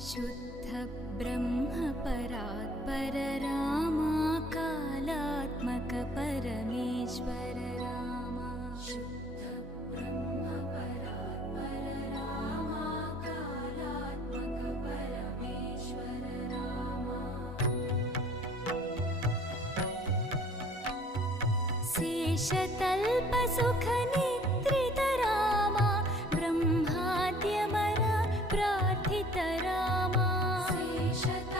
शुद्ध ब्रह्म परात्पर रामा कालात्मक परमेश्वर रामा शुद्ध ब्रह्म परात्पर रामा कालात्मक परमेश्वर रामा शेषतल्प सुख निद्रित रामा ब्रह्माद्यमर प्रार्थित रामा शेषतल्प